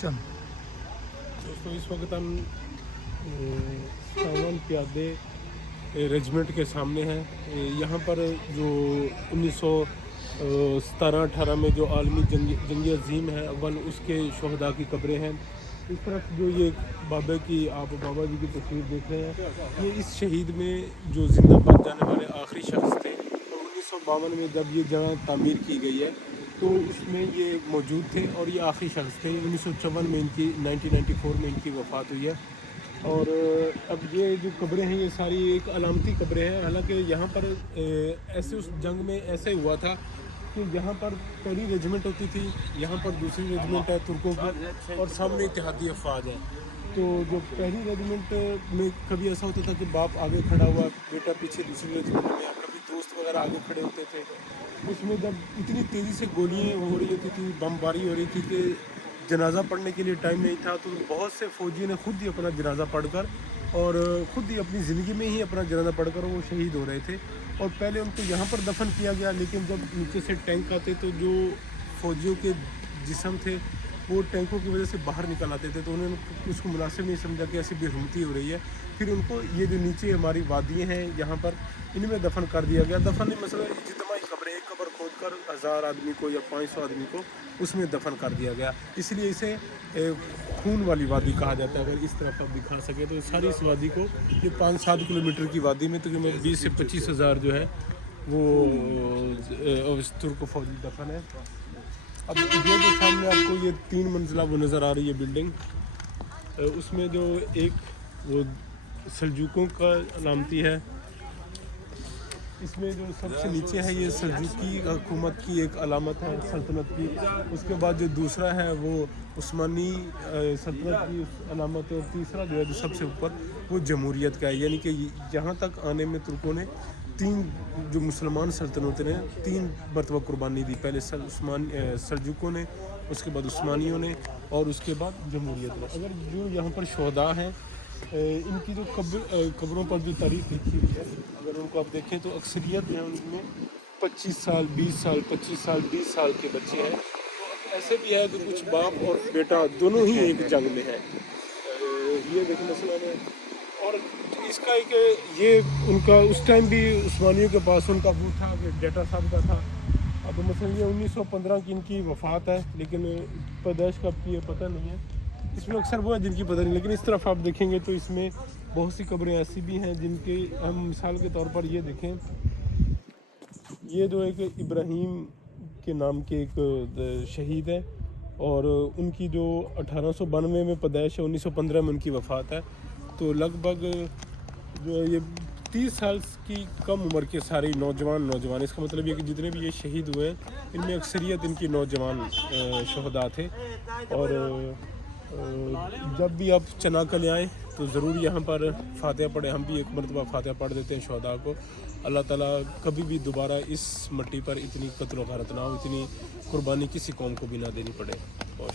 चल दोस्तों इस वक्त हम सावन प्यादे रेजिमेंट के सामने हैं। यहाँ पर जो 1917-18 में जो आलमी जंग अजीम है अव्वल उसके शहदा की कब्रें हैं। इस तरफ जो ये बाबा जी की तस्वीर देख रहे हैं, ये इस शहीद में जो जिंदाबाद जाने वाले आखिरी शख्स थे। और 1952 में जब ये जगह तामीर की गई है तो उसमें ये मौजूद थे और ये आखिरी शख्स थे। 1954 में 1994 में इनकी वफ़ात हुई है। और अब ये जो कब्रें हैं ये सारी एक अलामती कब्रें हैं। हालांकि यहाँ पर ऐसे उस जंग में ऐसे हुआ था कि यहाँ पर पहली रेजिमेंट होती थी, यहाँ पर दूसरी रेजिमेंट है तुर्कों की, और सामने इत्तेहादी अफवाज है। तो जो पहली रेजिमेंट में कभी ऐसा होता था कि बाप आगे खड़ा हुआ, बेटा पीछे दूसरी रेजिमेंट में, या कभी दोस्त वगैरह आगे खड़े होते थे। उसमें जब इतनी तेज़ी से गोलियाँ हो रही होती थी, बमबारी हो रही थी कि जनाजा पढ़ने के लिए टाइम नहीं था, तो बहुत से फ़ौजी ने खुद ही अपना जनाजा पढ़कर और ख़ुद ही अपनी ज़िंदगी में ही अपना जनाजा पढ़कर वो शहीद हो रहे थे। और पहले उनको यहाँ पर दफन किया गया, लेकिन जब नीचे से टैंक आते तो जो फ़ौजियों के जिस्म थे वो टैंकों की वजह से बाहर निकल आते थे, तो उन्होंने उसको मुनासिब नहीं समझा कि ऐसी बेरहमती हो रही है। फिर उनको ये जो नीचे हमारी वादियाँ हैं यहाँ पर इनमें दफन कर दिया गया। दफन मतलब इज्तिमाई कब्रें, एक कब्र खोद कर 1000 आदमी को या 500 आदमी को उसमें दफन कर दिया गया। इसलिए इसे खून वाली वादी कहा जाता है। अगर इस तरफ आप दिखा सके तो सारी इस वादी को, ये 5-7 किलोमीटर की वादी में तकरीबन 20 से 25 हज़ार जो है वो तुर्क फौजी दफन है। अब ये जो सामने आपको ये 3 मंजिला वो नज़र आ रही है बिल्डिंग, उसमें जो एक वो सल्जूकों का अलामती है, इसमें जो सबसे नीचे है ये सल्जूकी हुकूमत की एक अलामत है सल्तनत की। उसके बाद जो दूसरा है वो उस्मानी सल्तनत की अलामत है, और तीसरा जो है जो सबसे ऊपर वो जमहूरियत का है। यानी कि यहाँ तक आने में तुर्कों ने 3 जो मुसलमान सल्तनतें ने 3 मरतबा कुर्बानी दी। पहले सल्जूकों ने, उसके बाद उस्मानियों ने, और उसके बाद जमहूरियत ने। अगर जो यहाँ पर शहदा हैं इनकी जो कब्रों पर जो तारीख लिखी हुई है, अगर उनको आप देखें तो अक्सरियत है उनमें 25 साल 20 साल 25 साल 20 साल के बच्चे हैं। तो ऐसे भी है कि कुछ बाप और बेटा दोनों ही एक जंग में हैं। ये देखिए मसला है। और इसका एक ये उनका उस टाइम भी उस्मानियों के पास उनका वो था कि डेटा साहब का था। अब मसलन ये 1915 की इनकी वफ़ात है, लेकिन पैदाइश कब की है पता नहीं है। इसमें अक्सर वो है जिनकी पता नहीं। लेकिन इस तरफ आप देखेंगे तो इसमें बहुत सी कब्रें ऐसी भी हैं जिनके हम मिसाल के तौर पर ये देखें, ये जो एक इब्राहिम के नाम के एक शहीद है, और उनकी जो 1892 में पैदाइश है, 1915 में उनकी वफ़ात है। तो लगभग जो है ये 30 साल की कम उम्र के सारे नौजवान, इसका मतलब ये कि जितने भी ये शहीद हुए हैं इनमें अक्सरियत इनकी नौजवान शहदा थे। और जब भी आप चनाकल आएँ तो ज़रूर यहाँ पर फ़ातिहा पढ़े। हम भी एक मरतबा फ़ातिहा पढ़ देते हैं शहदा को। अल्लाह ताला कभी भी दोबारा इस मिट्टी पर इतनी कत्ल व गारत ना हो, इतनी कुर्बानी किसी कौम को भी ना देनी पड़े। बहुत